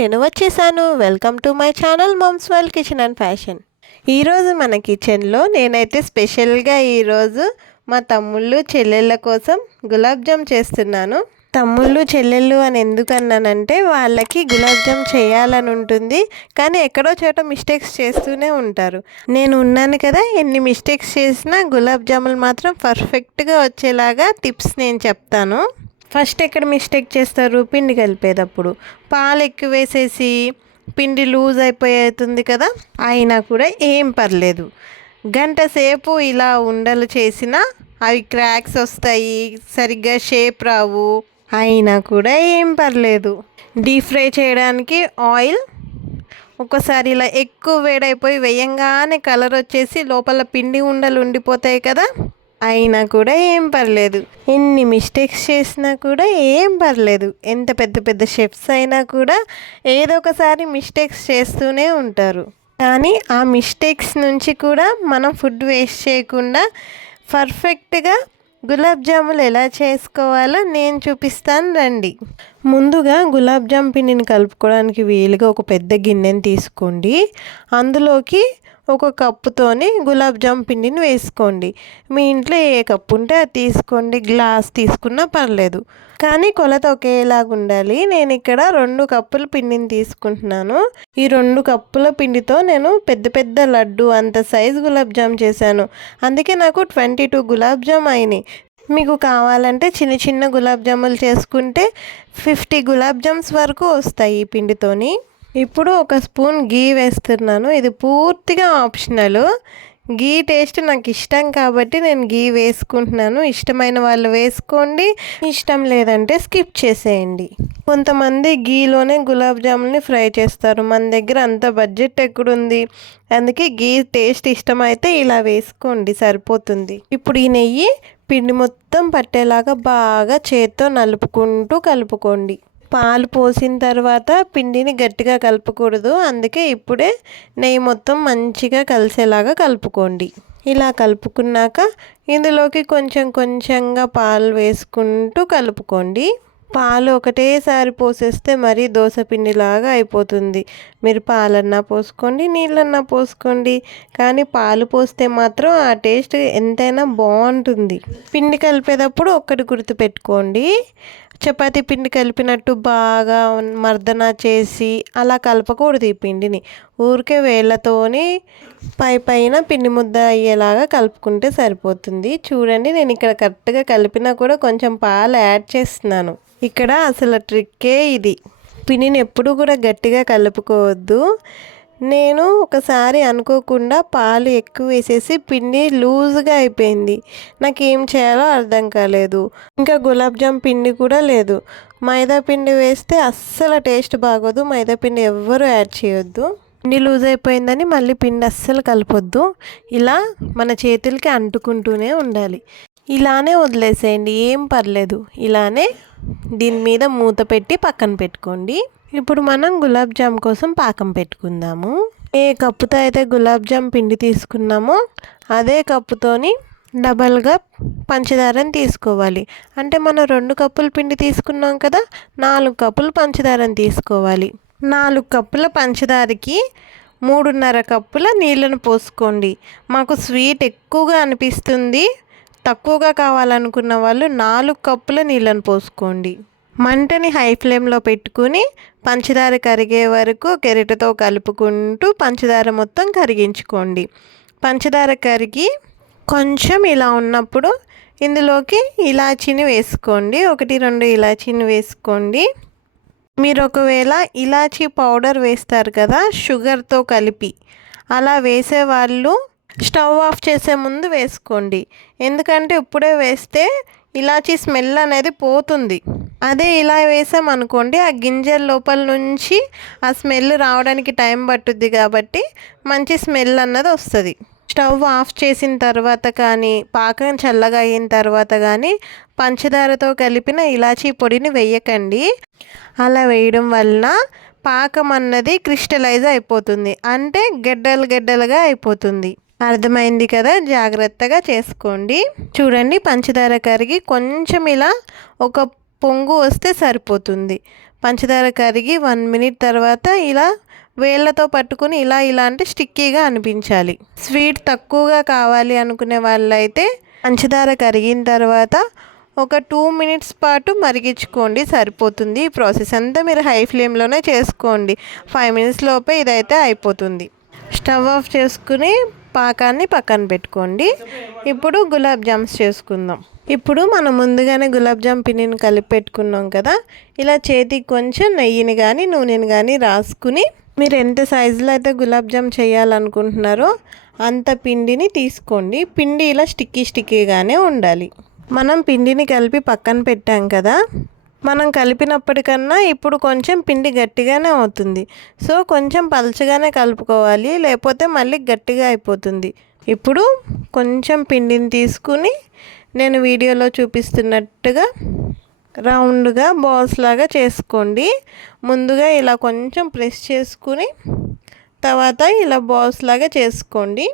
నేను వచ్చేసాను. Welcome to my channel moms world kitchen and fashion ఈరోజు మన కిచెన్లో నేనైతే స్పెషల్గా ఈరోజు మా తమ్ముళ్ళు చెల్లెళ్ళ కోసం గులాబ్ జామ్ చేస్తున్నాను. తమ్ముళ్ళు చెల్లెళ్ళు అని ఎందుకు అన్నానంటే వాళ్ళకి గులాబ్ జామ్ చేయాలని ఉంటుంది. కానీ ఎక్కడో చోట మిస్టేక్స్ చేస్తూనే ఉంటారు. నేను ఉన్నాను కదా ఎన్ని మిస్టేక్స్ చేసినా గులాబ్ జాములు మాత్రం పర్ఫెక్ట్గా వచ్చేలాగా టిప్స్ నేను చెప్తాను. ఫస్ట్ ఎక్కడ మిస్టేక్ చేస్తారు? పిండి కలిపేటప్పుడు. పాలు ఎక్కువ వేసేసి పిండి లూజ్ అయిపోతుంది కదా అయినా కూడా ఏం పర్లేదు. గంట సేపు ఇలా ఉండలు చేసినా అవి క్రాక్స్ వస్తాయి సరిగ్గా షేప్ రావు అయినా కూడా ఏం పర్లేదు. డీప్ ఫ్రై చేయడానికి ఆయిల్ ఒక్కసారి ఇలా ఎక్కువ వేడైపోయి వేయంగానే కలర్ వచ్చేసి లోపల పిండి ఉండలు ఉండిపోతాయి కదా అయినా కూడా ఏం పర్లేదు. ఎన్ని మిస్టేక్స్ చేసినా కూడా ఏం పర్లేదు. ఎంత పెద్ద పెద్ద షెఫ్స్ అయినా కూడా ఏదో ఒకసారి మిస్టేక్స్ చేస్తూనే ఉంటారు. కానీ ఆ మిస్టేక్స్ నుంచి కూడా మనం ఫుడ్ వేస్ట్ చేయకుండా పర్ఫెక్ట్గా గులాబ్ జాములు ఎలా చేసుకోవాలో నేను చూపిస్తాను రండి. ముందుగా గులాబ్ జామ్ పిండిని కలుపుకోవడానికి వీలుగా ఒక పెద్ద గిన్నెని తీసుకోండి. అందులోకి ఒక కప్పుతోని గులాబ్ జామ్ పిండిని వేసుకోండి. మీ ఇంట్లో ఏ కప్పు ఉంటే అది తీసుకోండి. గ్లాస్ తీసుకున్నా పర్లేదు. కానీ కొలత ఒకేలాగా ఉండాలి. నేను ఇక్కడ రెండు కప్పుల పిండిని తీసుకుంటున్నాను. ఈ రెండు కప్పుల పిండితో నేను పెద్ద పెద్ద లడ్డు అంత సైజు గులాబ్ జామ్ చేశాను. అందుకే నాకు ట్వంటీ టూ గులాబ్ జామ్ అయినాయి. మీకు కావాలంటే చిన్న చిన్న గులాబ్ జాములు చేసుకుంటే ఫిఫ్టీ గులాబ్ జామ్స్ వరకు వస్తాయి ఈ పిండితోని. ఇప్పుడు ఒక స్పూన్ గీ వేస్తున్నాను. ఇది పూర్తిగా ఆప్షనల్. గీ టేస్ట్ నాకు ఇష్టం కాబట్టి నేను గీ వేసుకుంటున్నాను. ఇష్టమైన వాళ్ళు వేసుకోండి. ఇష్టం లేదంటే స్కిప్ చేసేయండి. కొంతమంది గీలోనే గులాబ్ జామున్ని ఫ్రై చేస్తారు. మన దగ్గర అంత బడ్జెట్ ఎక్కడుంది? అందుకే గీ టేస్ట్ ఇష్టమైతే ఇలా వేసుకోండి. సరిపోతుంది. ఇప్పుడు ఈ నెయ్యి పిండి మొత్తం పట్టేలాగా బాగా చేత్తో నలుపుకుంటూ కలుపుకోండి. పాలు పోసిన తర్వాత పిండిని గట్టిగా కలపకూడదు. అందుకే ఇప్పుడే నెయ్యి మొత్తం మంచిగా కలిసేలాగా కలుపుకోండి. ఇలా కలుపుకున్నాక ఇందులోకి కొంచెం కొంచెంగా పాలు వేసుకుంటూ కలుపుకోండి. పాలు ఒకటేసారి పోసేస్తే మరీ దోశ పిండిలాగా అయిపోతుంది. మీరు పాలన్నా పోసుకోండి నీళ్ళన్నా పోసుకోండి. కానీ పాలు పోస్తే మాత్రం ఆ టేస్ట్ ఎంతైనా బాగుంటుంది. పిండి కలిపేటప్పుడు ఒక్కటి గుర్తు పెట్టుకోండి చపాతీ పిండి కలిపినట్టు బాగా మర్దన చేసి అలా కలపకూడదు ఈ పిండిని. ఊరికే వేళ్ళతోని పై పైన పిండి ముద్ద అయ్యేలాగా కలుపుకుంటే సరిపోతుంది. చూడండి నేను ఇక్కడ కరెక్ట్గా కలిపినా కూడా కొంచెం పాలు యాడ్ చేస్తున్నాను. ఇక్కడ అసలు ట్రిక్కే ఇది. పిండిని ఎప్పుడు కూడా గట్టిగా కలుపుకోవద్దు. నేను ఒకసారి అనుకోకుండా పాలు ఎక్కువ వేసేసి పిండి లూజ్గా అయిపోయింది. నాకు ఏం చేయాలో అర్థం కాలేదు. ఇంకా గులాబ్ జామ్ పిండి కూడా లేదు. మైదా పిండి వేస్తే అస్సలు టేస్ట్ బాగోదు. మైదా పిండి ఎవ్వరూ యాడ్ చేయొద్దు. పిండి లూజ్ అయిపోయిందని మళ్ళీ పిండి అస్సలు కలపొద్దు. ఇలా మన చేతులకి అంటుకుంటూనే ఉండాలి. ఇలానే వదిలేసేయండి ఏం పర్లేదు. ఇలానే దీని మీద మూత పెట్టి పక్కన పెట్టుకోండి. ఇప్పుడు మనం గులాబ్ జామ్ కోసం పాకం పెట్టుకుందాము. ఏ కప్పుతో అయితే గులాబ్ జామ్ పిండి తీసుకున్నామో అదే కప్పుతోని డబల్గా పంచదారని తీసుకోవాలి. అంటే మనం రెండు కప్పులు పిండి తీసుకున్నాం కదా నాలుగు కప్పులు పంచదారని తీసుకోవాలి. నాలుగు కప్పుల పంచదారకి మూడున్నర కప్పుల నీళ్ళను పోసుకోండి. మాకు స్వీట్ ఎక్కువగా అనిపిస్తుంది. తక్కువగా కావాలనుకున్న వాళ్ళు నాలుగు కప్పుల నీళ్ళను పోసుకోండి. మంటని హై ఫ్లేమ్లో పెట్టుకుని పంచదార కరిగే వరకు కెరటతో కలుపుకుంటూ పంచదార మొత్తం కరిగించుకోండి. పంచదార కరిగి కొంచెం ఇలా ఉన్నప్పుడు ఇందులోకి ఇలాచీని వేసుకోండి. ఒకటి రెండు ఇలాచీని వేసుకోండి. మీరు ఒకవేళ ఇలాచీ పౌడర్ వేస్తారు కదా షుగర్తో కలిపి. అలా వేసేవాళ్ళు స్టవ్ ఆఫ్ చేసే ముందు వేసుకోండి. ఎందుకంటే ఇప్పుడే వేస్తే ఇలాచీ స్మెల్ అనేది పోతుంది. అదే ఇలా వేసామనుకోండి ఆ గింజల లోపల నుంచి ఆ స్మెల్ రావడానికి టైం పట్టుద్ది కాబట్టి మంచి స్మెల్ అన్నది వస్తుంది. స్టవ్ ఆఫ్ చేసిన తర్వాత కానీ పాకం చల్లగా అయిన తర్వాత కానీ పంచదారతో కలిపిన ఇలాచీ పొడిని వేయకండి. అలా వేయడం వలన పాకం అన్నది క్రిస్టలైజ్ అయిపోతుంది. అంటే గెడ్డలు గెడ్డలుగా అయిపోతుంది. అర్థమైంది కదా? జాగ్రత్తగా చేసుకోండి. చూడండి పంచదార కరిగి కొంచెం ఇలా ఒక పొంగు వస్తే సరిపోతుంది. పంచదార కరిగి వన్ మినిట్ తర్వాత ఇలా వేళ్ళతో పట్టుకుని ఇలా ఇలా అంటే స్టిక్కీగా అనిపించాలి. స్వీట్ తక్కువగా కావాలి అనుకునే వాళ్ళైతే పంచదార కరిగిన తర్వాత ఒక టూ మినిట్స్ పాటు మరిగించుకోండి సరిపోతుంది. ఈ ప్రాసెస్ అంతా మీరు హై ఫ్లేమ్లోనే చేసుకోండి. ఫైవ్ మినిట్స్ లోపే ఇదైతే అయిపోతుంది. స్టవ్ ఆఫ్ చేసుకుని పాకాన్ని పక్కన పెట్టుకోండి. ఇప్పుడు గులాబ్ జామ్స్ చేసుకుందాం. ఇప్పుడు మనం ముందుగానే గులాబ్ జామ్ పిండిని కలిపి పెట్టుకున్నాం కదా. ఇలా చేతికి కొంచెం నెయ్యిని కానీ నూనెని కానీ రాసుకుని మీరు ఎంత సైజులో అయితే గులాబ్ జామ్ చేయాలనుకుంటున్నారో అంత పిండిని తీసుకోండి. పిండి ఇలా స్టిక్కీ స్టిక్కీగానే ఉండాలి. మనం పిండిని కలిపి పక్కన పెట్టాం కదా మనం కలిపినప్పటికన్నా ఇప్పుడు కొంచెం పిండి గట్టిగానే అవుతుంది. సో కొంచెం పలచగానే కలుపుకోవాలి లేకపోతే మళ్ళీ గట్టిగా అయిపోతుంది. ఇప్పుడు కొంచెం పిండిని తీసుకుని నేను వీడియోలో చూపిస్తున్నట్టుగా రౌండ్గా బాల్స్ లాగా చేసుకోండి. ముందుగా ఇలా కొంచెం ప్రెస్ చేసుకుని తర్వాత ఇలా బాల్స్ లాగా చేసుకోండి.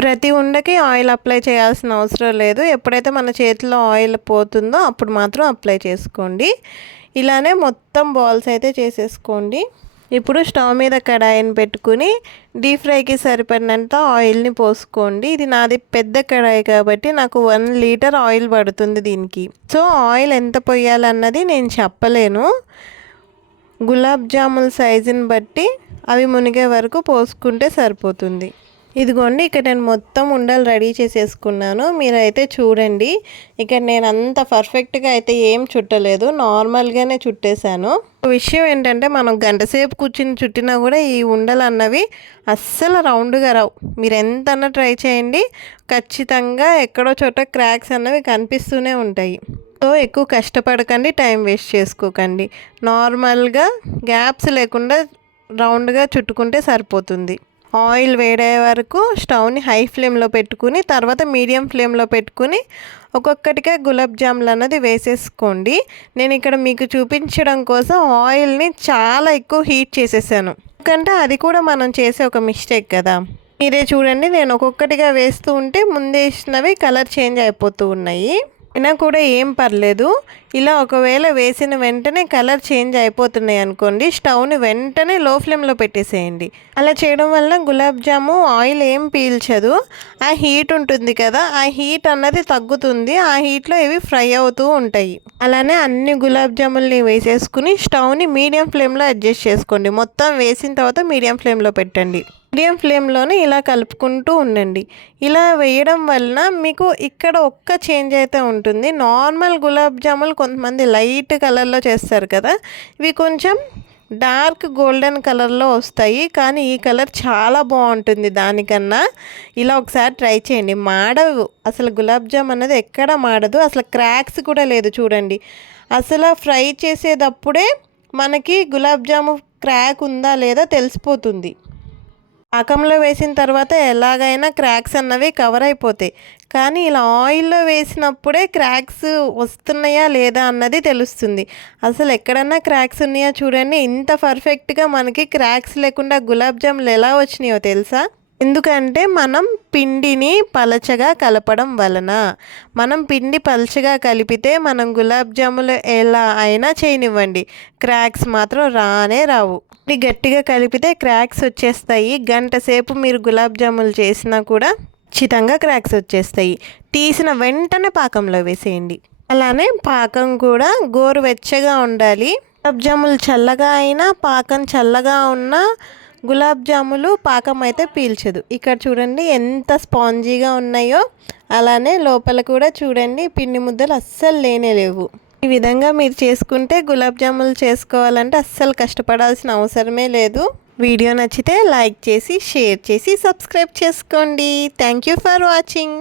ప్రతి ఉండకి ఆయిల్ అప్లై చేయాల్సిన అవసరం లేదు. ఎప్పుడైతే మన చేతిలో ఆయిల్ పోతుందో అప్పుడు మాత్రం అప్లై చేసుకోండి. ఇలానే మొత్తం బాల్స్ అయితే చేసేసుకోండి. ఇప్పుడు స్టవ్ మీద కడాయిని పెట్టుకుని డీప్ ఫ్రైకి సరిపడినంత ఆయిల్ని పోసుకోండి. ఇది నాది పెద్ద కడాయి కాబట్టి నాకు వన్ లీటర్ ఆయిల్ పడుతుంది దీనికి. సో ఆయిల్ ఎంత పోయాలన్నది నేను చెప్పలేను. గులాబ్ జాముల సైజుని బట్టి అవి మునిగే వరకు పోసుకుంటే సరిపోతుంది. ఇదిగోండి ఇక్కడ నేను మొత్తం ఉండలు రెడీ చేసేసుకున్నాను. మీరైతే చూడండి ఇక్కడ నేను అంత పర్ఫెక్ట్గా అయితే ఏం చుట్టలేదు. నార్మల్గానే చుట్టేశాను. విషయం ఏంటంటే మనం గంటసేపు కూర్చుని చుట్టినా కూడా ఈ ఉండలు అన్నవి అస్సలు రౌండ్గా రావు. మీరు ఎంతన్నా ట్రై చేయండి. ఖచ్చితంగా ఎక్కడో చోట క్రాక్స్ అన్నవి కనిపిస్తూనే ఉంటాయి. సో ఎక్కువ కష్టపడకండి టైం వేస్ట్ చేసుకోకండి. నార్మల్గా గ్యాప్స్ లేకుండా రౌండ్గా చుట్టుకుంటే సరిపోతుంది. ఆయిల్ వేడే వరకు స్టవ్ని హై ఫ్లేమ్లో పెట్టుకుని తర్వాత మీడియం ఫ్లేమ్లో పెట్టుకుని ఒక్కొక్కటిగా గులాబ్ జాములు అన్నది వేసేసుకోండి. నేను ఇక్కడ మీకు చూపించడం కోసం ఆయిల్ని చాలా ఎక్కువ హీట్ చేసేసాను. ఎందుకంటే అది కూడా మనం చేసే ఒక మిస్టేక్ కదా. మీరే చూడండి నేను ఒక్కొక్కటిగా వేస్తూ ఉంటే ముందేసినవి కలర్ చేంజ్ అయిపోతూ ఉన్నాయి. అయినా కూడా ఏం పర్లేదు. ఇలా ఒకవేళ వేసిన వెంటనే కలర్ చేంజ్ అయిపోతున్నాయి అనుకోండి స్టవ్ని వెంటనే లో ఫ్లేమ్లో పెట్టేసేయండి. అలా చేయడం వల్ల గులాబ్ జాము ఆయిల్ ఏం పీల్చదు. ఆ హీట్ ఉంటుంది కదా ఆ హీట్ అన్నది తగ్గుతుంది. ఆ హీట్లో ఇవి ఫ్రై అవుతూ ఉంటాయి. అలానే అన్ని గులాబ్ జాముల్ని వేసేసుకుని స్టవ్ని మీడియం ఫ్లేమ్లో అడ్జస్ట్ చేసుకోండి. మొత్తం వేసిన తర్వాత మీడియం ఫ్లేమ్లో పెట్టండి. మీడియం ఫ్లేమ్లోనే ఇలా కలుపుకుంటూ ఉండండి. ఇలా వేయడం వలన మీకు ఇక్కడ ఒక్క చేంజ్ అయితే ఉంటుంది. నార్మల్ గులాబ్ జాములు కొంతమంది లైట్ కలర్లో చేస్తారు కదా ఇవి కొంచెం డార్క్ గోల్డెన్ కలర్లో వస్తాయి. కానీ ఈ కలర్ చాలా బాగుంటుంది దానికన్నా. ఇలా ఒకసారి ట్రై చేయండి. మాడవు. అసలు గులాబ్ జామ్ అనేది ఎక్కడ మాడదు. అసలు క్రాక్స్ కూడా లేదు చూడండి. అసలు ఫ్రై చేసేటప్పుడే మనకి గులాబ్ జాము క్రాక్ ఉందా లేదా తెలిసిపోతుంది. పాకంలో వేసిన తర్వాత ఎలాగైనా క్రాక్స్ అన్నవి కవర్ అయిపోతాయి. కానీ ఇలా ఆయిల్లో వేసినప్పుడే క్రాక్స్ వస్తున్నాయా లేదా అన్నది తెలుస్తుంది. అసలు ఎక్కడన్నా క్రాక్స్ ఉన్నాయా చూడండి. ఇంత పర్ఫెక్ట్గా మనకి క్రాక్స్ లేకుండా గులాబ్ జాములు ఎలా వచ్చినాయో తెలుసా? ఎందుకంటే మనం పిండిని పలచగా కలపడం వలన మనం పిండి పలచగా కలిపితే మనం గులాబ్ జాములు ఎలా అయినా చేయనివ్వండి. క్రాక్స్ మాత్రం రానే రావు. గట్టిగా కలిపితే క్రాక్స్ వచ్చేస్తాయి. గంట సేపు మీరు గులాబ్ జాములు చేసినా కూడా ఖచ్చితంగా క్రాక్స్ వచ్చేస్తాయి. తీసిన వెంటనే పాకంలో వేసేయండి. అలానే పాకం కూడా గోరువెచ్చగా ఉండాలి. గులాబ్ జాములు చల్లగా అయినా పాకం చల్లగా ఉన్నా గులాబ్ జాములు పాకం అయితే పీల్చదు. ఇక్కడ చూడండి ఎంత స్పాంజీగా ఉన్నాయో. అలానే లోపల కూడా చూడండి పిండి ముద్దలు అస్సలు లేనే లేవు. ఈ విధంగా మీరు చేసుకుంటే గులాబ్ జాములు చేసుకోవాలంటే అస్సలు కష్టపడాల్సిన అవసరమే లేదు. వీడియో నచ్చితే లైక్ చేసి షేర్ చేసి సబ్స్క్రైబ్ చేసుకోండి. Thank you for watching.